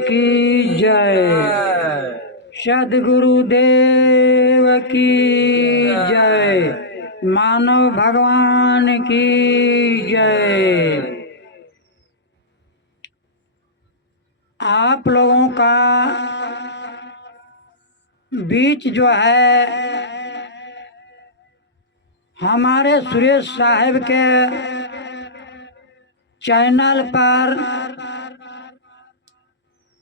की जय। सद्गुरुदेव की जय। मानव भगवान की जय। आप लोगों का बीच जो है हमारे सुरेश साहब के चैनल पर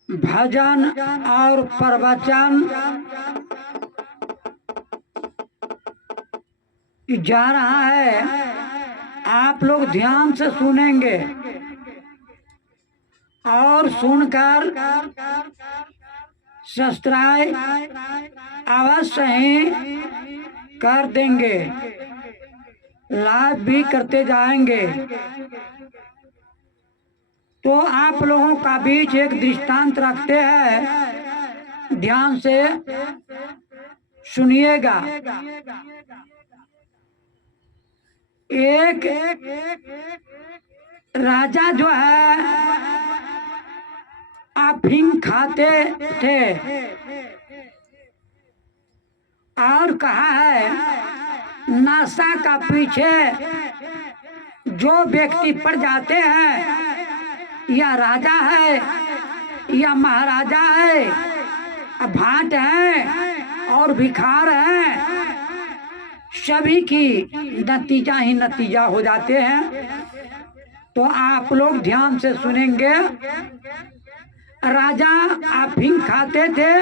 भजन और प्रवचन जा रहा है। आप लोग ध्यान से सुनेंगे और सुनकर सब्सक्राइब अवश्य ही कर देंगे, लाइव भी करते जाएंगे। तो आप लोगों का बीच एक दृष्टांत रखते हैं, ध्यान से सुनिएगा। एक राजा जो है अफीम खाते थे और कहा है नशा का पीछे जो व्यक्ति पड़ जाते हैं, या राजा है या महाराजा है, भाट है और भिखार है, सभी की नतीजा ही नतीजा हो जाते हैं। तो आप लोग ध्यान से सुनेंगे। राजा अफीम खाते थे,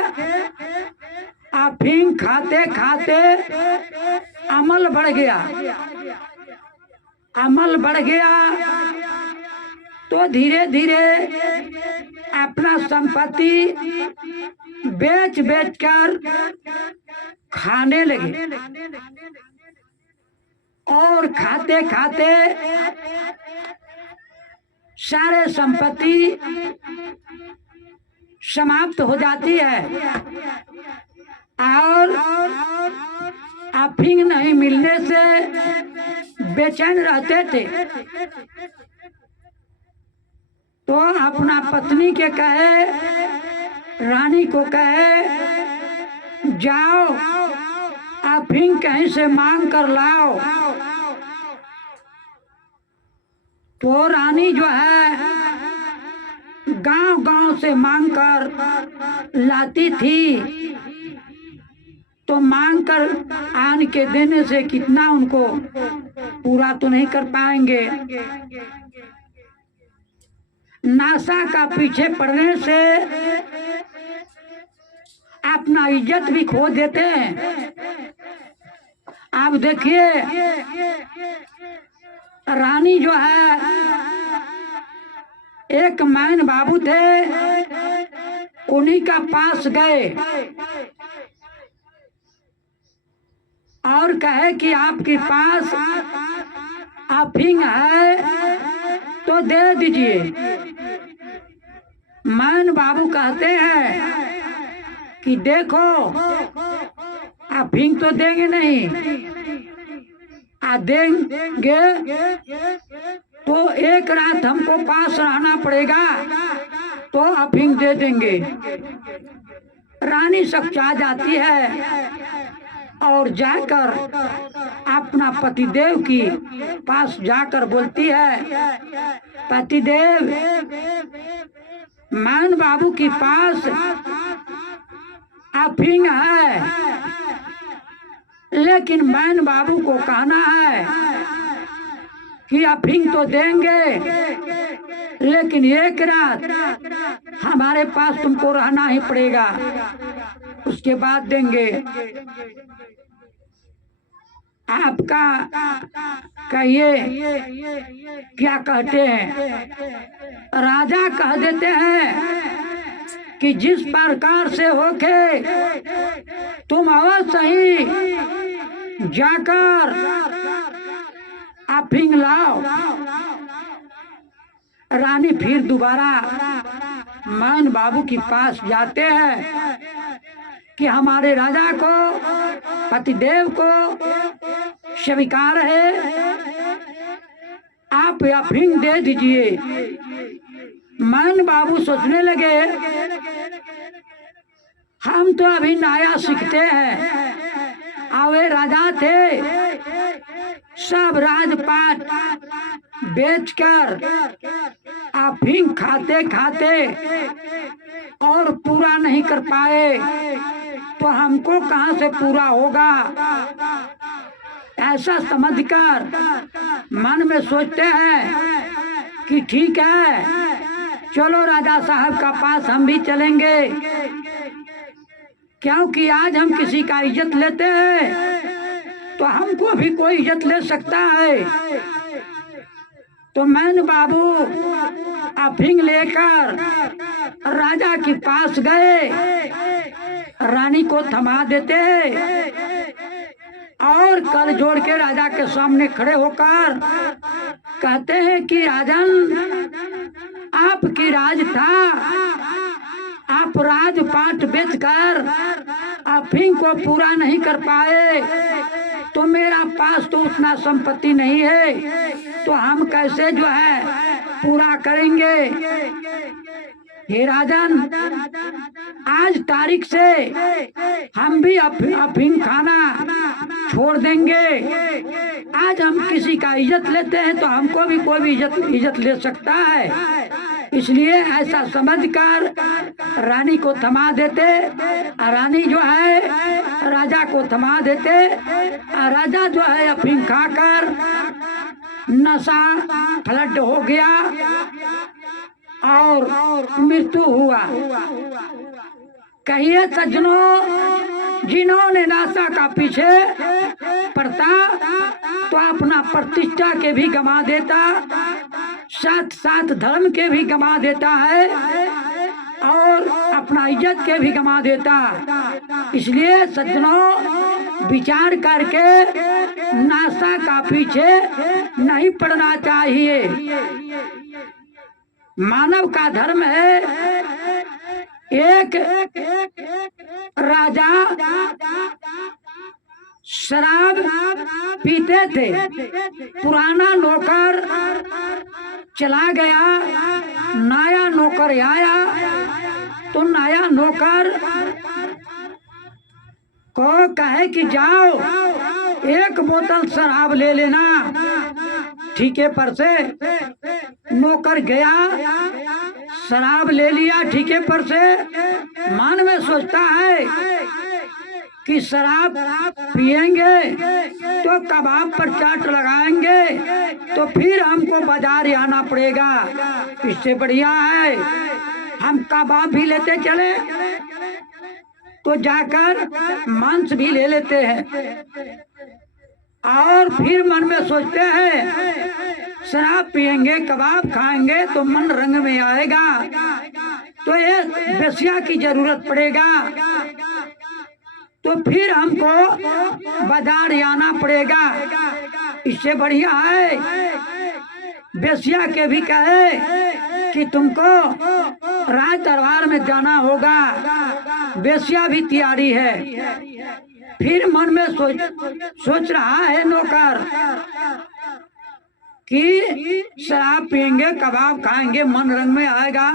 अफीम खाते खाते अमल बढ़ गया। अमल बढ़ गया तो धीरे धीरे अपना संपत्ति बेच बेच कर खाने लगे और खाते खाते सारे संपत्ति समाप्त हो जाती है और अफीम नहीं मिलने से बेचैन रहते थे। तो अपना पत्नी के कहे, रानी को कहे जाओ अफीम कहीं से मांग कर लाओ। तो रानी जो है गांव गांव से मांग कर लाती थी। तो मांग कर आन के देने से कितना उनको पूरा तो नहीं कर पाएंगे। नशा का पीछे पड़ने से अपना इज्जत भी खो देते हैं। आप देखिए रानी जो है, एक मैन बाबू थे, उन्हीं का पास गए और कहे कि आपके पास अफीम है तो दे दीजिए। मैन बाबू कहते हैं कि देखो अफीम तो देंगे नहीं, देंगे तो एक रात हमको पास रहना पड़ेगा तो अफीम दे देंगे। रानी सच्चा जाती है और जाकर अपना पतिदेव की पास जाकर बोलती है, पतिदेव मैन बाबू के पास अफीम है, लेकिन मैन बाबू को कहना है कि अफीम तो देंगे लेकिन एक रात हमारे पास तुमको रहना ही पड़ेगा, उसके बाद देंगे। आपका कहिए क्या कहते हैं? राजा कह देते हैं कि जिस प्रकार से होके तुम अवश्य ही जाकर अफीम लाओ। रानी फिर दोबारा मैन बाबू के पास जाते हैं कि हमारे राजा को, पतिदेव को स्वीकार है, आप अफीम दे दीजिए। मैन बाबू सोचने लगे हम तो अभी नया सीखते हैं। आवे राजा थे, सब राजपाट बेचकर अफीम खाते खाते और पूरा नहीं कर पाए, तो हमको कहाँ से पूरा होगा। ऐसा समझकर मन में सोचते हैं कि ठीक है, चलो राजा साहब का पास हम भी चलेंगे, क्योंकि आज हम किसी का इज्जत लेते हैं तो हमको भी कोई इज्जत ले सकता है। तो मैंने बाबू अफीम लेकर राजा के पास गए, रानी को थमा देते और कर जोड़ के राजा के सामने खड़े होकर कहते हैं कि राजन, आपकी राज था, आप राजपाट बेचकर अफीम को पूरा नहीं कर पाए, तो मेरा पास तो उतना संपत्ति नहीं है, तो हम कैसे जो है पूरा करेंगे। हे राजन, आज तारीख से हम भी अफीम खाना छोड़ देंगे। आज हम किसी का इज्जत लेते हैं तो हमको भी कोई भी इज्जत ले सकता है, इसलिए ऐसा समझकर रानी को थमा देते। रानी जो है राजा को थमा देते। राजा जो है अफीम खाकर नशा फ्लड हो गया और मृत्यु हुआ। कहिए सज्जनों, जिन्होंने नशा का पीछे पड़ता तो अपना प्रतिष्ठा के भी गंवा देता, साथ साथ धर्म के भी गंवा देता है और अपना इज्जत के भी गंवा देता। इसलिए सज्जनों, विचार करके नशा का पीछे नहीं पड़ना चाहिए। मानव का धर्म है। एक राजा शराब पीते थे, पुराना नौकर चला गया, नया नौकर आया, तो नया नौकर को कहे कि जाओ एक बोतल शराब ले लेना ठीके पर से। नौकर गया, शराब ले लिया ठीके पर से। मन में सोचता है कि शराब पिएंगे तो कबाब पर चाट लगाएंगे तो फिर हमको बाजार आना पड़ेगा, इससे बढ़िया है हम कबाब भी लेते चले तो जाकर मांस भी ले लेते हैं। और फिर मन में सोचते हैं शराब पिएंगे कबाब खाएंगे तो मन रंग में आएगा, तो ये वेश्या की जरूरत पड़ेगा, तो फिर हमको बाजार आना पड़ेगा। इससे बढ़िया है वेश्या के भी कहे कि तुमको राज दरबार में जाना होगा, वेश्या भी तैयारी है। फिर मन में सोच रहा है नौकर कि शराब पिएंगे कबाब खाएंगे मन रंग में आएगा,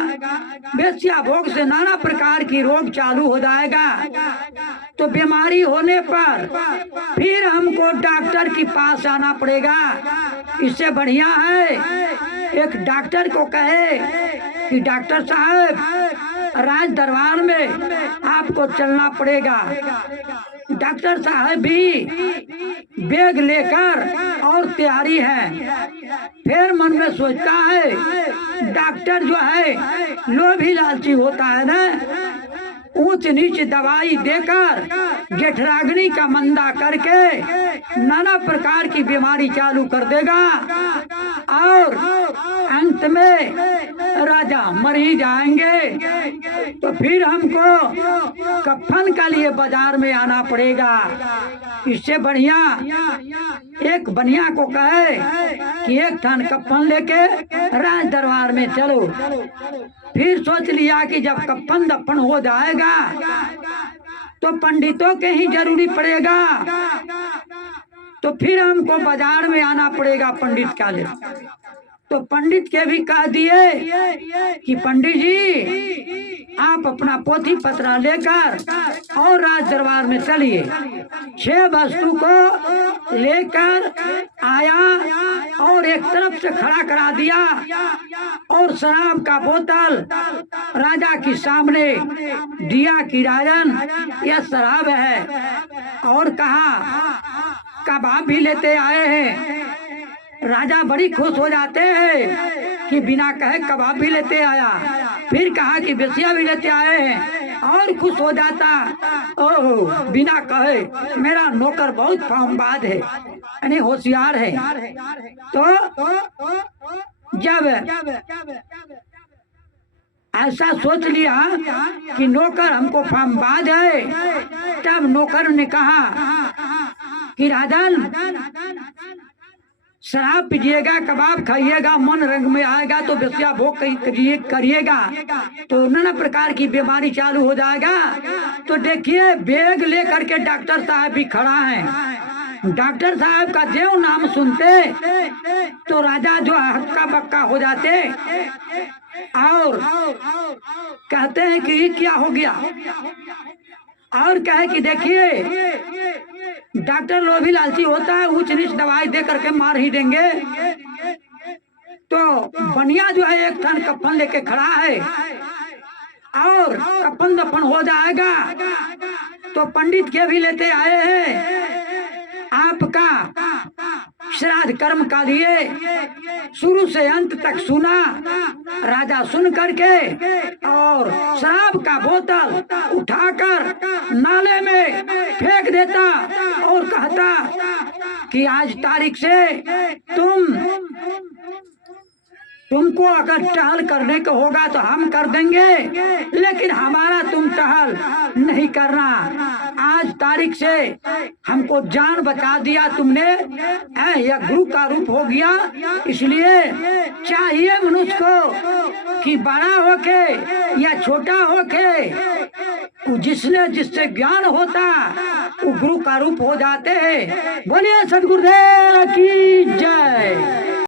वेश्या भोग से नाना प्रकार की रोग चालू हो जाएगा, तो बीमारी होने पर फिर हमको डॉक्टर के पास आना पड़ेगा। इससे बढ़िया है एक डॉक्टर को कहे कि डॉक्टर साहब राज दरबार में आपको चलना पड़ेगा। डॉक्टर साहब भी बैग लेकर और तैयारी है। फिर मन में सोचता है डॉक्टर जो है लोभी लालची होता है ना, ऊंच नीच दवाई देकर जेठराग्नि का मंदा करके नाना प्रकार की बीमारी चालू कर देगा और अंत में राजा मर ही जाएंगे, तो फिर हमको कफन के लिए बाजार में आना पड़ेगा। इससे बढ़िया एक बनिया को कहे कि एक थान कफन लेके राज दरबार में चलो। फिर सोच लिया कि जब कफन दफन हो जाएगा तो पंडितों के ही जरूरी पड़ेगा, तो फिर हमको बाजार में आना पड़ेगा पंडित का ले। तो पंडित के भी कह दिए कि पंडित जी आप आप अपना पोथी पत्रा लेकर और राज दरबार में चलिए। 6 वस्तु को लेकर आया और एक तरफ से खड़ा करा दिया और शराब का बोतल राजा के सामने दिया कि राजन यह शराब है, और कहा कबाब भी लेते आए हैं। राजा बड़ी खुश हो जाते हैं कि बिना कहे कबाब भी लेते आया। फिर कहा कि बेसिया भी लेते आए हैं, और खुश हो जाता, ओह बिना कहे मेरा नौकर बहुत फार्मबाज है, यानी होशियार है। तो जब ऐसा सोच लिया कि नौकर हमको फार्मबाज है, तब नौकर ने कहा कि राजन शराब पीजिएगा, कबाब खाइएगा, मन रंग में आएगा तो बेसिया भोग करिएगा तो नाना प्रकार की बीमारी चालू हो जाएगा। तो देखिए बैग लेकर के डॉक्टर साहब भी खड़ा है। डॉक्टर साहब का जो नाम सुनते तो राजा जो हक्का बक्का हो जाते और कहते हैं कि ये क्या हो गया, और कहे कि देखिए डॉक्टर लोभी लालची होता है, ऊंच नीच दवाई दे करके मार ही देंगे। तो बनिया जो है एक थन कफन लेके खड़ा है और कफन दफन हो जाएगा तो पंडित के भी लेते आए हैं। आपका श्राद्ध कर्म का लिए शुरू से अंत तक सुना। राजा सुन करके और शराब का बोतल उठाकर नाले में फेंक देता और कहता कि आज तारीख से तुमको अगर टहल करने को होगा तो हम कर देंगे, लेकिन हमारा तुम टहल नहीं करना। आज तारीख से हमको जान बचा दिया तुमने, यह गुरु का रूप हो गया। इसलिए चाहिए मनुष्य को कि बड़ा होके या छोटा होके जिससे ज्ञान होता वो गुरु का रूप हो जाते हैं। बोलिए सदगुरुदेव की जय।